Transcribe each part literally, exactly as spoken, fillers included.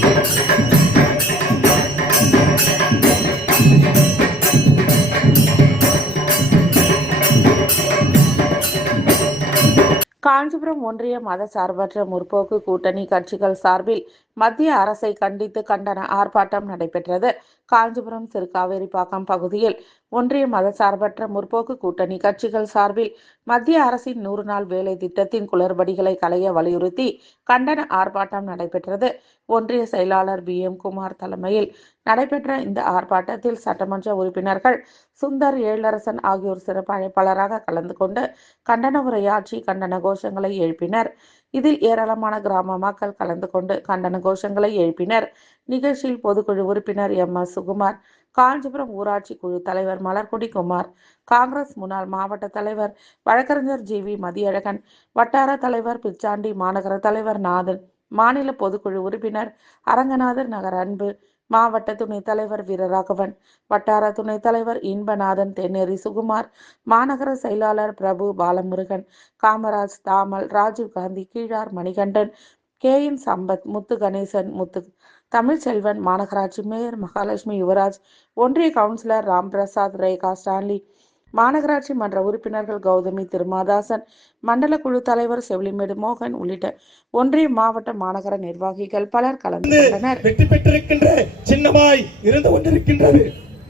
காஞ்சிபுரம் ஒன்றிய மதசார்பற்ற முற்போக்கு கூட்டணி கட்சிகள் சார்பில் மத்திய அரசை கண்டித்து கண்டன ஆர்ப்பாட்டம் நடைபெற்றது. காஞ்சிபுரம் சிறுகாவேரிப்பாக்கம் பகுதியில் ஒன்றிய மதசார்பற்ற முற்போக்கு கூட்டணி கட்சிகள் சார்பில் மத்திய அரசின் நூறு நாள் வேலை திட்டத்தின் குளறுபடிகளை களைய வலியுறுத்தி கண்டன ஆர்ப்பாட்டம் நடைபெற்றது. ஒன்றிய செயலாளர் பி எம் குமார் தலைமையில் நடைபெற்ற இந்த ஆர்ப்பாட்டத்தில் சட்டமன்ற உறுப்பினர்கள் சுந்தர், ஏழரசன் ஆகியோர் சிறப்பு அழைப்பாளராக கலந்து கொண்டு கண்டன உரையாற்றி கண்டன கோஷங்களை எழுப்பினர். இதில் ஏராளமான கிராம மக்கள் கலந்து கொண்டு கண்டன கோஷங்களை எழுப்பினர். நிகழ்ச்சியில் பொதுக்குழு உறுப்பினர் எம் எஸ் சுகுமார், காஞ்சிபுரம் ஊராட்சி குழு தலைவர் மலர்கொடி குமார், காங்கிரஸ் முன்னாள் மாவட்ட தலைவர் வழக்கறிஞர் ஜி வி மதியழகன், வட்டார தலைவர் பிச்சாண்டி, மாநகர தலைவர் நாதன், மாநில பொதுக்குழு உறுப்பினர் அரங்கநாதர், நகர அன்பு, மாவட்ட துணைத் தலைவர் வீரராகவன், வட்டார துணைத் தலைவர் இன்பநாதன், தென்னேரி சுகுமார், மாநகர செயலாளர் பிரபு, பாலமுருகன், காமராஜ், தாமல், ராஜீவ்காந்தி, கீழார் மணிகண்டன், கே என் சம்பத், முத்து கணேசன், முத்து தமிழ்ச்செல்வன், மாநகராட்சி மேயர் மகாலட்சுமி யுவராஜ், ஒன்றிய கவுன்சிலர் ராம்பிரசாத், ரேகா ஸ்டான்லி, மாநகராட்சி மன்ற உறுப்பினர்கள் கௌதமி, திருமாதாசன், மண்டல குழு தலைவர் செவிலிமேடு மோகன் உள்ளிட்ட ஒன்றிய மாவட்ட மாநகர நிர்வாகிகள் பலர் கலந்து கொண்டனர். வெற்றி பெற்றிருக்கின்ற சின்னமாய் இருந்து கொண்டிருக்கின்றது.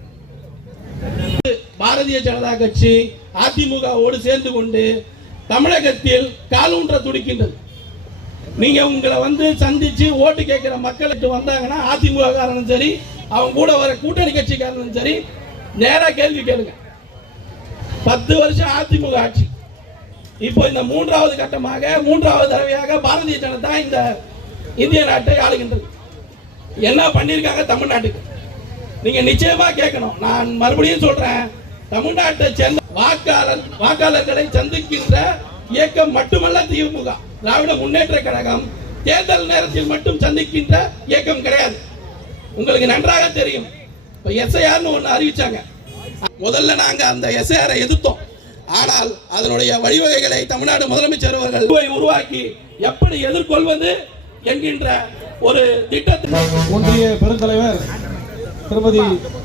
பாரதிய ஜனதா கட்சி அதிமுகவோடு சேர்ந்து கொண்டு தமிழகத்தில் காலூன்ற துடிக்கின்றது. நீங்க உங்களை வந்து சந்திச்சு ஓட்டு கேட்கிற மக்களுக்கு வந்தாங்கன்னா அதிமுக காரனும் சரி, அவங்க கூட வர கூட்டணி கட்சிக்காரனும் சரி, நேரா கேள்வி கேளுங்க. பத்து வருஷம் அதிமுக ஆட்சி, இப்போ இந்த மூன்றாவது கட்டமாக மூன்றாவது தடவையாக பாரதிய ஜனதா இந்த இந்திய நாட்டை ஆளுகின்றது. என்ன பண்ணிருக்காங்க தமிழ்நாட்டுக்கு நீங்க நிச்சயமா கேட்கணும். நான் மறுபடியும் சொல்றேன், தமிழ்நாட்டை சேர்ந்த வாக்காளர் வாக்காளர்களை சந்திக்கின்ற இயக்கம் மட்டுமல்ல திமுக, திராவிட முன்னேற்ற கழகம் தேர்தல் நேரத்தில் மட்டும் சந்திக்கின்ற இயக்கம் கிடையாது. உங்களுக்கு நன்றாக தெரியும். இப்போ எஸ்ஐஆர்னு ஒன்று அறிவிச்சாங்க. முதல்ல நாங்க அந்த எஸ்ஐஆரை எதிர்த்தோம். ஆனால் அதனுடைய வழிவகைகளை தமிழ்நாடு முதலமைச்சர் அவர்கள் உருவாக்கி எப்படி எதிர்கொள்வது என்கின்ற ஒரு திட்டத்தை ஒன்றிய பெருந்தலைவர் திருமதி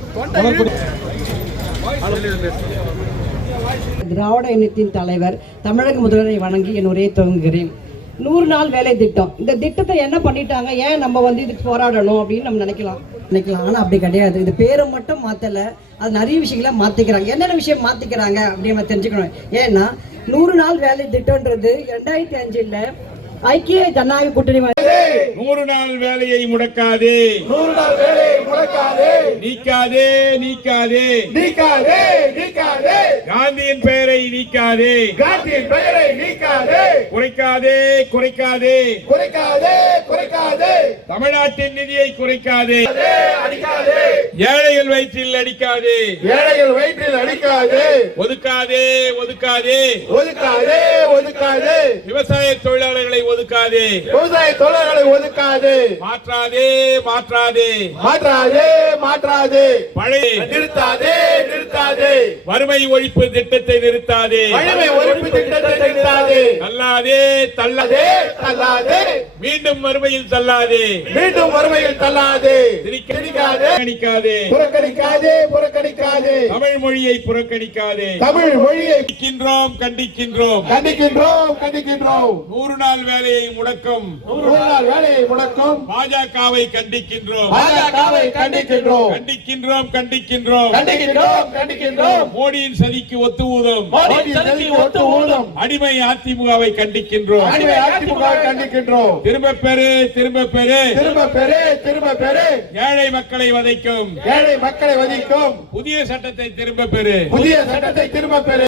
திராவிட இனத்தின் தலைவர் தமிழக முதல்வரை வணங்கி என் உரையை துவங்குகிறேன். நூறு நாள் வேலை திட்டம், இந்த திட்டத்தை என்ன பண்ணிட்டாங்க, ஏன் நம்ம வந்து இதுக்கு போராடணும் அப்படின்னு நம்ம நினைக்கலாம் நினைக்கலாம் ஆனால் அப்படி கிடையாது. இது பேரை மட்டும் மாற்றலை, அது நிறைய விஷயங்களை மாற்றிக்கிறாங்க. என்னென்ன விஷயம் மாற்றிக்கிறாங்க அப்படின்னு நம்ம தெரிஞ்சுக்கணும். ஏன்னா நூறு நாள் வேலை திட்டம்ன்றது ரெண்டாயிரத்தி அஞ்சுல ஐக்கிய ஜனநாயக கூட்டணி நூறு நாள் வேலையை முடக்காதே, நூறு நாள் வேலையை முடக்காதே, நீக்காதே நீக்காதே நீக்காதே நீக்காதே, காந்தியின் பெயரை நீக்காதே, காந்தியின் பெயரை நீக்காதே, குறைக்காதே குறைக்காதே குறைக்காதே குறைக்காதே, தமிழ்நாட்டின் நிதியை குறைக்காதே, அடிக்காதே, ஏழைகள் வயிற்றில் அடிக்காதே, ஏழைகள் வயிற்றில் அடிக்காதே, ஒதுக்காதே ஒதுக்காதே ஒதுக்காதே ஒதுக்காதே, விவசாய தொழிலாளர்களை ஒதுக்காதே, விவசாய தொழிலாளர்களை ஒதுக்காதே, மாற்றாதே மாற்றாதே மாற்றாதே மாற்றாதே, பழைய நிறுத்தாதே நிறுத்தாதே, வறுமை ஒழிப்பு திட்டத்தை நிறுத்தாதே, வறுமை ஒழிப்பு திட்டத்தை நிறுத்தாதே, தள்ளாதே தள்ளாதே தள்ளாதே, மீண்டும் வறுமையில் தள்ளாதே, மீண்டும் வறுமையில் தள்ளாதே, புறக்கணிக்காதே புறக்கணிக்காதே புறக்கணிக்காதே, தமிழ் மொழியை புறக்கணிக்காதே, தமிழ் மொழியை கண்டிக்கின்றோம் கண்டிக்கின்றோம் கண்டிக்கின்றோம் கண்டிக்கின்றோம், நூறு நாள் வேலையை முடக்கும் நூறு நாள் வேலையை முடக்கும் பாஜகவை கண்டிக்கின்றோம், பாஜகவை கண்டிக்கின்றோம் கண்டிக்கின்றோம் கண்டிக்கின்றோம் கண்டிக்கின்றோம் கண்டிக்கின்றோம், மோடியின் சதிக்கு ஒத்து ஊதும் மோடியின் சதிக்கு ஒத்து ஊதும் அடிமை அதிமுகவை கண்டிக்கின்றோம், அடிமை அதிமுகவை கண்டிக்கின்றோம், திரும்ப பெறு திரும்ப பெறு திரும்ப பெறு திரும்ப பெறு, ஏழை மக்களை வதைக்கும் ஏழை மக்களை வதிக்கும் புதிய சட்டத்தை திரும்ப பெறு, புதிய சட்டத்தை திரும்ப பெறு.